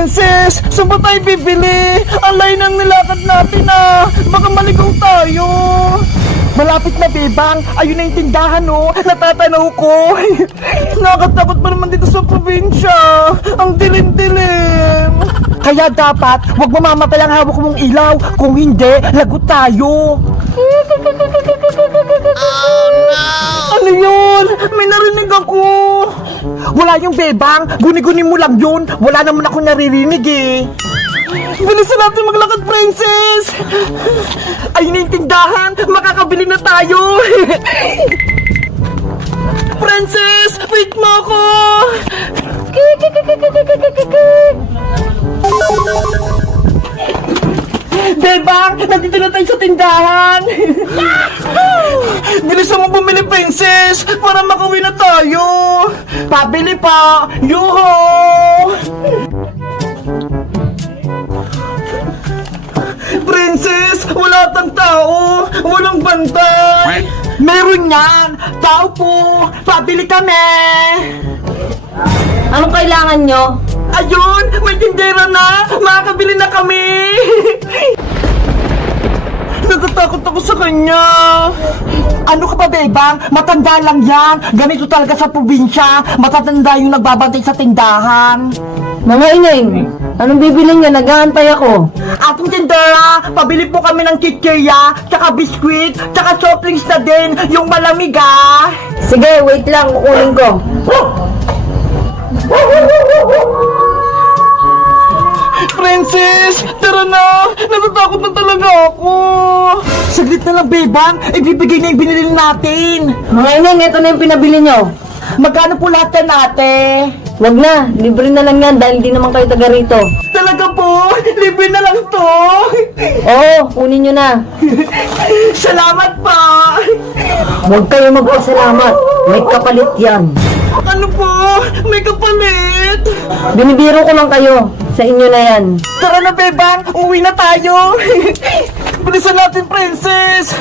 Princess, saan ba tayo bibili? Ang layo ng nilakad natin ah. Baka maligaw tayo. Malapit na, Bebang. Ayun na yung tindahan, oh. Natatanaw ko. Nakakatakot pa naman dito sa probinsya. Ang dilim-dilim. Kaya dapat, huwag mamamatay ang hawak mong ilaw. Kung hindi, lagot tayo. Oh, no! Ano yun? May narinig ako. Wala yung Bebang. Guni-guni mo lang yun. Wala naman ako naririnig eh. Bilisan natin maglakad, Princess! Ayun na yung tindahan! Makakabili na tayo! Princess! Wait mo ako! Bebang! Nandito na tayo sa tindahan! Bilisan mo bumili, Princess! Para makauwi na tayo! Pabili pa! Yuho! Princess, wala tang tao, walang bantay. Meron yan, tao po, pabili kami. Anong kailangan nyo? Ayun, may tindera na, makakabili na kami. Natatakot ako sa kanya. Ano ka ba, Bebang? Matanda lang yan. Ganito talaga sa probinsya. Matatanda yung nagbabantay sa tindahan. Mga ineng, anong bibili nyo? Nag-aantay ako. Ating tindera, pabili po kami ng chichirya, tsaka biskwit, tsaka soft drinks na din, yung malamig ah. Sige, wait lang, kukunin ko. Princess, tara na! Natatakot na talaga ako! Saglit na lang, Bebang. Ibibigay na yung binili natin. Mga ineng, ito na yung pinabili nyo. Magkano po lahat yan, ate? Wag na, libre na lang yan dahil di naman kayo taga rito. Talaga po? Libre na lang to? Oo, kunin nyo na. Salamat pa! Huwag kayo magpasalamat. May kapalit yan. Ano po? May kapalit? Binibiro ko lang kayo. Sa inyo na yan. Tara na, Bebang! Uwi na tayo! Bilisan natin, Princess!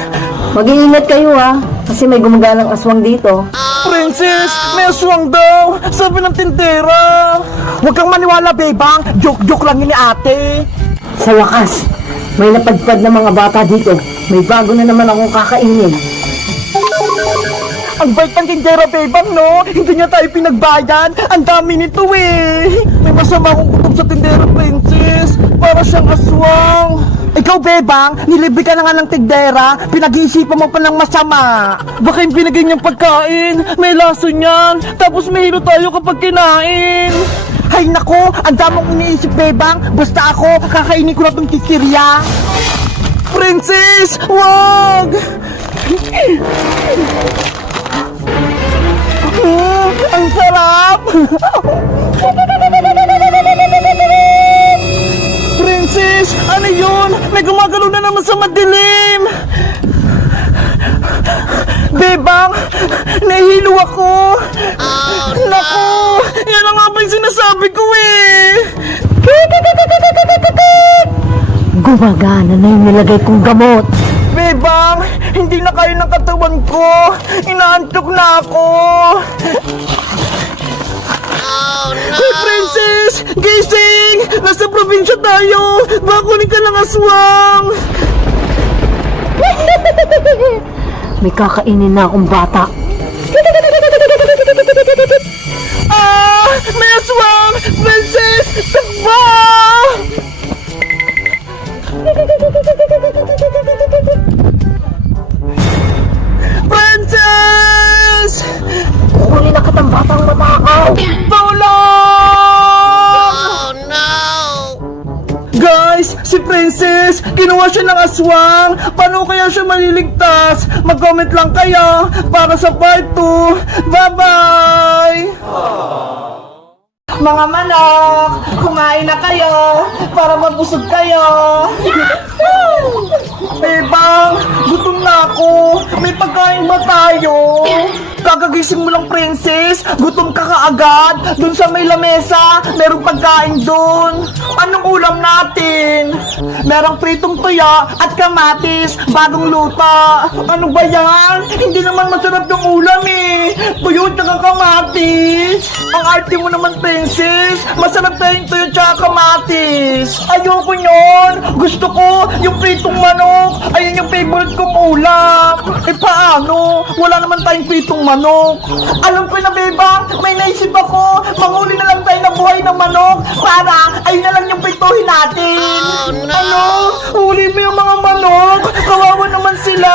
Mag-iingat kayo ha. Kasi may gumagalang aswang dito. Princess, may aswang daw! Sabi ng tindera! Huwag kang maniwala, Bebang! Joke-joke lang yun ni ate! Sa wakas, may napadpad na mga bata dito. May bago na naman akong kakainin. Ang bait ng tindera, Bebang, no? Hindi niya tayo pinagbayan! Ang dami nito eh! May masama akong kutob sa tindera, Princess! Para siyang aswang! Ikaw, Bebang, nilibre ka na nga ng tindera, pinag-iisipan mo pa ng masama. Baka yung binigay niyang pagkain, may laso niyan, tapos may hilo tayo kapag kinain. Hay nako, ang damang iniisip, Bebang, basta ako, kakainin ko na tong chichirya. Princess, wag! Ang sarap! Princess, ano yun? May gumagalaw na naman sa madilim! Bebang, nahihilo ako! Naku, yan ang nga ba yung sinasabi ko eh! Gumagana na yung nilagay kong gamot. Bebang, hindi na kaya ng katawan ko! Inaantok na ako! Hey, Princess! Gising! Nasa probinsya tayo! Bakunin ka ng aswang! May kakainin na akong bata. Ah! May aswang! Princess! Takbo! Princess! Huli na kitang batang matakaw. Tulong! Oh no! Guys, si Princess, kinuha siya ng aswang. Paano kaya siya maliligtas? Mag-comment lang kayo para sa part 2. Bye-bye! Mga manok, kumain na kayo para mabusog kayo. Bebang, gutom na ako. May pagkain ba tayo? Kagagising mo lang, Princess. Gutom ka kaagad. Dun sa may lamesa, merong pagkain dun. Anong ulam natin? Merong pritong tuya at kamatis. Bagong luta. Ano ba yan? Hindi naman masarap yung ulam eh. Tuyo at kamatis. Ang arte mo naman, Princess. Masarap tayong tuyo at kamatis. kamatis. Ayoko yun. Gusto ko yung pritong manok. Ayun yung favorite kong ulam. Eh paano? Wala naman tayong pritong manok. Alam ko na, Bebang, may naisip ako. Manghuli na lang tayo ng buhay ng manok para ayun na lang yung prituhin natin. Ano? Huli mo yung mga manok? Kawawa naman sila.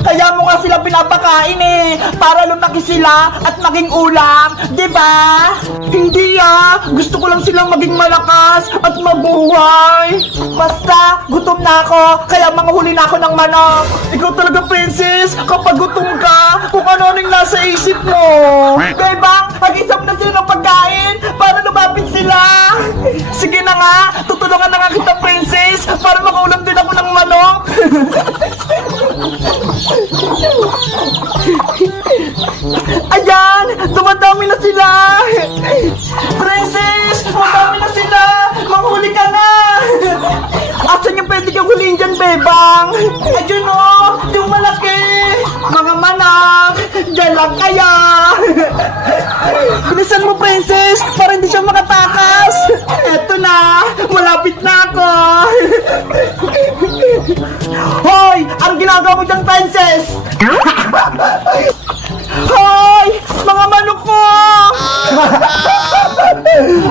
Kaya mo nga sila pinapakain eh. Para lumaki sila at maging ulam. Diba? Hindi gusto ko lang silang maging malakas at mabuhay. Basta, gutom na ako, kaya manghuli na ako ng manok. Ikaw talaga, princess, kapag gutom ka, kung ano yung nasa isip mo. Bebang, mag-isap na sila ng pagkain para lumapit sila. Sige na nga, tutulungan na nga kita, princess, para makaulam din ako ng manok. Ayan, dumadami na sila. Princess, madami na sila. Manghuli ka na. Asan yung pwede kang huliin dyan, Bebang? Ayun o, yung malaki. Mga manok, dyan lang kaya. Bilisan mo, princess, para hindi siya makatakas. Eto na, malapit na ako. Hoy, ang ginagawa mo dyan, princess? Hoy, mga manok ko.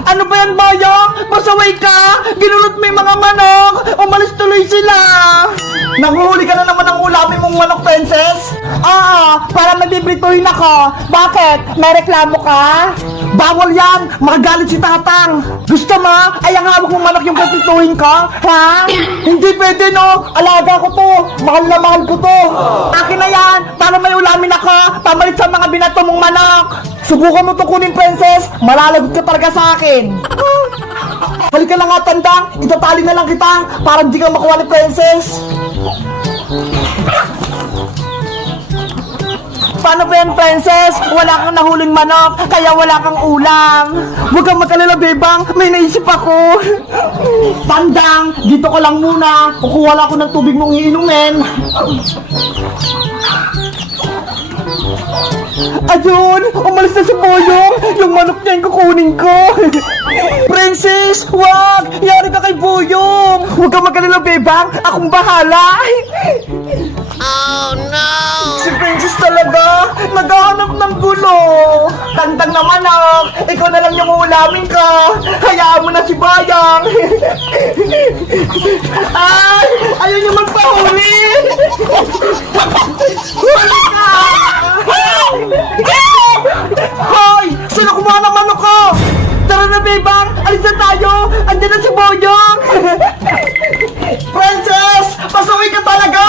Ano ba yan, Bayang? Pasaway ka! Ginulot mo yung mga manok! Umalis tuloy sila! Nanguhuli ka na naman ng ulamin mong manok, princess? Para mabibrituhin ako. Bakit? May reklamo ka? Bawal yan! Magagalit si Tatang! Gusto mo? Ay, ang hawak mong manok yung pipituhin ko? Ha? Hindi pwede, no? Alaga ko to! Mahal na mahal ko to! Akin na yan! Para may ulamin ako! Pamalit sa mga binato mong manok! Subukan mo to kunin, princess! Malalagot ka talaga sa akin! Halika na nga, Tandang! Itatali na lang kita para hindi ka makuha ni princess! Paano ba yan, princess? Wala kang nahuling manok, kaya wala kang ulam. Huwag kang makalala, Bebang. May naisip ako. Tandang, dito ka lang muna. Kukuha lang ako ng tubig mong iinumin. Ayun! Umalis na si Boyong! Yung manok niya yung kukunin ko! Princess! Wag! Yari ka kay Boyong! Huwag ka magalala, Bebang! Akong bahala! Oh no! Si Princess talaga! Naghahanap ng gulo! Tandang na manok! Ikaw na lang yung ulamin ko! Hayaan mo na si Bayang! Ay! Ayaw niyo magpahuli! Huli ka! Hoy! Sino kumuha ng manok ko? Tara na, Bebang! Alis na tayo! Andiyan na si Boyong! Princess! Pasuwi ka talaga!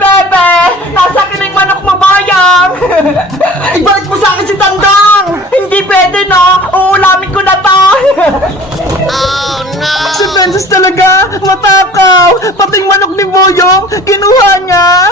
Bebe! Nasa akin na yung manok mo, Bayang! Ibalik mo sa akin si Tandang! Hindi pwede, no? Uulamin ko na to! Oh no! Si Princess talaga! Matakaw! Pating manok ni Boyong! Kinuha niya!